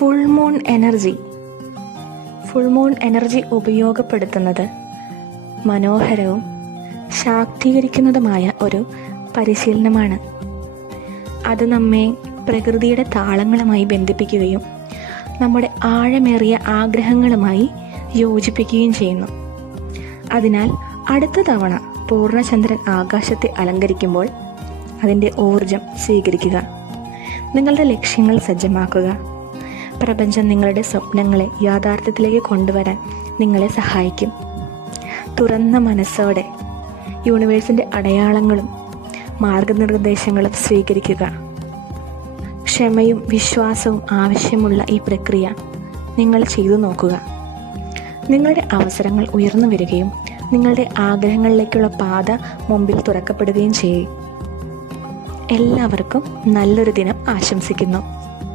Full moon energy ഉപയോഗപ്പെടുത്തുന്നത് മനോഹരവും ശാക്തീകരിക്കുന്നതുമായ ഒരു പരിശീലനമാണ്. അത് നമ്മെ പ്രകൃതിയുടെ താളങ്ങളുമായി ബന്ധിപ്പിക്കുകയും നമ്മുടെ ആഴമേറിയ ആഗ്രഹങ്ങളുമായി യോജിപ്പിക്കുകയും ചെയ്യുന്നു. അതിനാൽ അടുത്ത തവണ പൂർണ്ണചന്ദ്രൻ ആകാശത്തെ അലങ്കരിക്കുമ്പോൾ അതിൻ്റെ ഊർജം സ്വീകരിക്കുക. നിങ്ങളുടെ ലക്ഷ്യങ്ങൾ സജ്ജമാക്കുക. പ്രപഞ്ചം നിങ്ങളുടെ സ്വപ്നങ്ങളെ യാഥാർത്ഥ്യത്തിലേക്ക് കൊണ്ടുവരാൻ നിങ്ങളെ സഹായിക്കും. തുറന്ന മനസ്സോടെ യൂണിവേഴ്സിൻ്റെ അടയാളങ്ങളും മാർഗനിർദ്ദേശങ്ങളും സ്വീകരിക്കുക. ക്ഷമയും വിശ്വാസവും ആവശ്യമുള്ള ഈ പ്രക്രിയ നിങ്ങൾ ചെയ്തു നോക്കുക. നിങ്ങളുടെ അവസരങ്ങൾ ഉയർന്നു വരികയും നിങ്ങളുടെ ആഗ്രഹങ്ങളിലേക്കുള്ള പാത മുമ്പിൽ തുറക്കപ്പെടുകയും ചെയ്യും. എല്ലാവർക്കും നല്ലൊരു ദിനം ആശംസിക്കുന്നു.